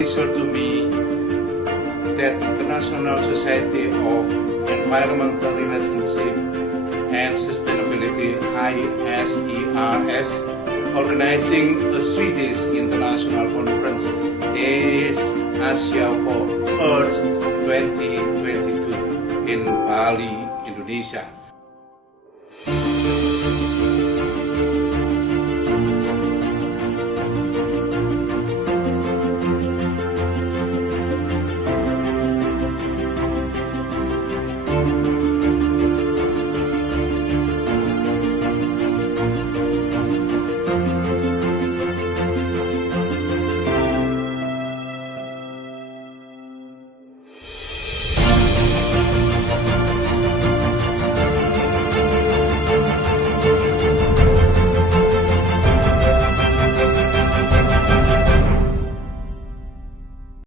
pleasure to me that International Society of Environmental Relationship and Sustainability ISERS organizing a 3-day international conference is Asia for Earth 2022 in Bali, Indonesia.